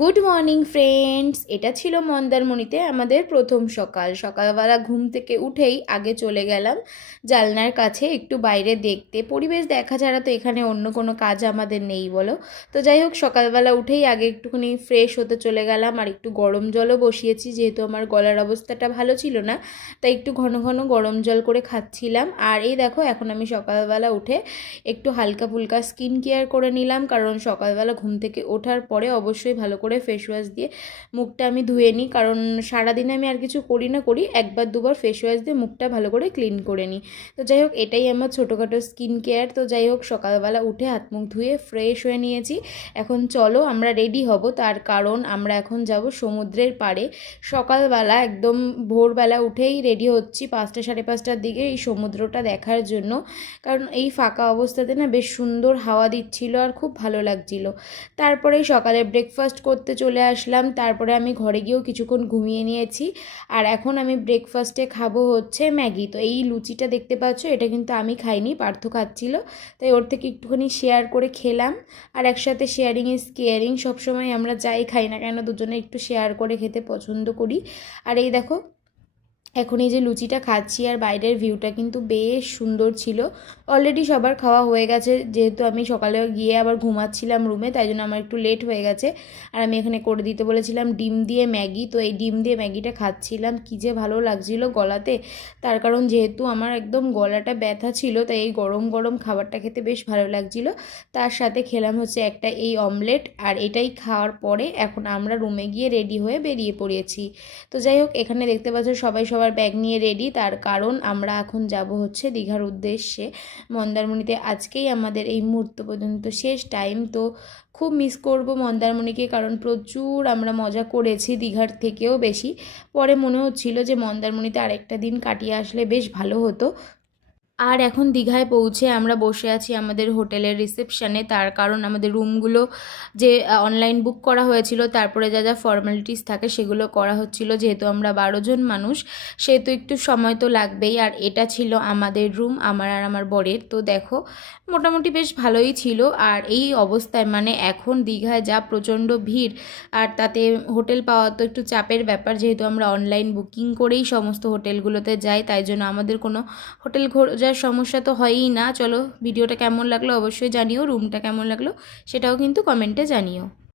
Good morning friends. এটা ছিল মন্দারমণিতে আমাদের প্রথম সকালবেলা ঘুম থেকে উঠেই আগে চলে গেলাম জানলার কাছে একটু বাইরে দেখতে। পরিবেশ দেখা ছাড়া তো এখানে অন্য কোনো কাজ আমাদের নেই বলো। তো যাই হোক, সকালবেলা উঠেই আগে একটুখানি ফ্রেশ হতে চলে গেলাম, আর একটু গরম জলও বসিয়েছি, যেহেতু আমার গলার অবস্থাটা ভালো ছিল না, তাই একটু ঘন ঘন গরম জল করে খাচ্ছিলাম। আর এই দেখো, এখন আমি সকালবেলা উঠে একটু হালকা ফুলকা স্কিন কেয়ার করে নিলাম, কারণ সকালবেলা ঘুম থেকে ওঠার পরে অবশ্যই ভালো করে ফেস ওয়াশ দিয়ে মুখটা আমি ধুয়ে নিই, কারণ সারাদিনে আমি আর কিছু করি না করি একবার দুবার ফেস ওয়াশ দিয়ে মুখটা ভালো করে ক্লিন করে নিই। তো যাই হোক, এটাই আমার ছোটোখাটো স্কিন কেয়ার। তো যাই হোক, সকালবেলা উঠে হাত মুখ ধুয়ে ফ্রেশ হয়ে নিয়েছি। এখন চলো আমরা রেডি হব, তার কারণ আমরা এখন যাব সমুদ্রের পাড়ে। সকালবেলা একদম ভোরবেলা উঠেই রেডি হচ্ছি 5টা সাড়ে 5টার দিকে এই সমুদ্রটা দেখার জন্য, কারণ এই ফাঁকা অবস্থাতে না বেশ সুন্দর হাওয়া দিচ্ছিল আর খুব ভালো লাগছিল। তারপরে সকালে ব্রেকফাস্ট করতে চলে আসলাম, তারপরে আমি ঘরে গিয়েও কিছুক্ষণ ঘুমিয়ে নিয়েছি। আর এখন আমি ব্রেকফাস্টে খাবো হচ্ছে ম্যাগি। তো এই লুচিটা দেখতে পাচ্ছ, এটা কিন্তু আমি খাইনি, পার্থ খাচ্ছিল, তাই ওর থেকে একটুখানি শেয়ার করে খেলাম। আর একসাথে শেয়ারিং ইজ কেয়ারিং, সবসময় আমরা যাই খাই না কেন দুজনে একটু শেয়ার করে খেতে পছন্দ করি। আর এই দেখো, এখন এই যে লুচিটা খাচ্ছি, আর বাইরের ভিউটা কিন্তু বেশ সুন্দর ছিল। অলরেডি সবার খাওয়া হয়ে গেছে, যেহেতু আমি সকালে গিয়ে আবার ঘুমাচ্ছিলাম রুমে, তাই জন্য আমার একটু লেট হয়ে গেছে। আর আমি এখানে করে দিতে বলেছিলাম ডিম দিয়ে ম্যাগি, তো এই ডিম দিয়ে ম্যাগিটা খাচ্ছিলাম, কী যে ভালো লাগছিল গলাতে। তার কারণ যেহেতু আমার একদম গলাটা ব্যথা ছিল, তাই এই গরম গরম খাবারটা খেতে বেশ ভালো লাগছিল। তার সাথে খেলাম হচ্ছে একটা এই অমলেট, আর এটাই খাওয়ার পরে এখন আমরা রুমে গিয়ে রেডি হয়ে বেরিয়ে পড়েছি। তো যাই হোক, এখানে দেখতে পাচ্ছ সবাই সবার ব্যাগ নিয়ে রেডি, তার কারণ আমরা এখন যাব হচ্ছে দীঘার উদ্দেশ্যে। মন্দারমণিতে আজকেই আমাদের এই মুহূর্ত পর্যন্ত শেষ টাইম। তো খুব মিস করব মন্দারমণিকে, কারণ প্রচুর আমরা মজা করেছি, দীঘার থেকেও বেশি। পরে মনে হচ্ছিল যে মন্দারমণিতে আরেকটা দিন কাটিয়ে আসলে বেশ ভালো হতো। আর এখন দীঘায় পৌঁছে আমরা বসে আছি আমাদের হোটেলের রিসেপশানে, তার কারণ আমাদের রুমগুলো যে অনলাইন বুক করা হয়েছিল, তারপরে যা যা ফর্মালিটিস থাকে সেগুলো করা হচ্ছিল। যেহেতু আমরা 12 জন মানুষ, সেহেতু একটু সময় তো লাগবেই। আর এটা ছিল আমাদের রুম, আমার আর আমার বরের। তো দেখো, মোটামুটি বেশ ভালোই ছিল। আর এই অবস্থায় মানে এখন দীঘায় যা প্রচণ্ড ভিড়, আর তাতে হোটেল পাওয়া তো একটু চাপের ব্যাপার, যেহেতু আমরা অনলাইন বুকিং করেই সমস্ত হোটেলগুলোতে যাই, তাই জন্য আমাদের কোনো হোটেল খোঁজার সমস্যা তো হয়ই না। চলো, ভিডিওটা কেমন লাগলো অবশ্যই জানিও, রুমটা কেমন লাগলো সেটাও কিন্তু কমেন্টে জানিও।